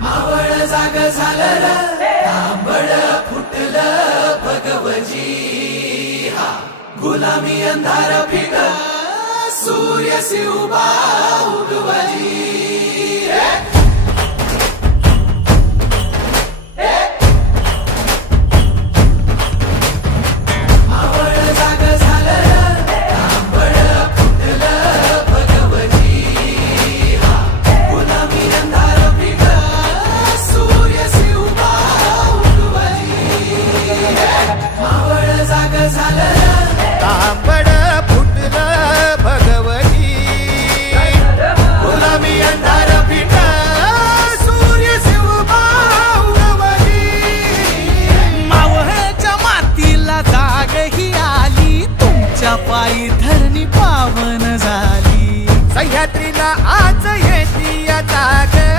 मावळ जाग झालं र तांबड फुटलं भगवजी हा गुलामी अंधार फिट सूर्य उभा उगवजी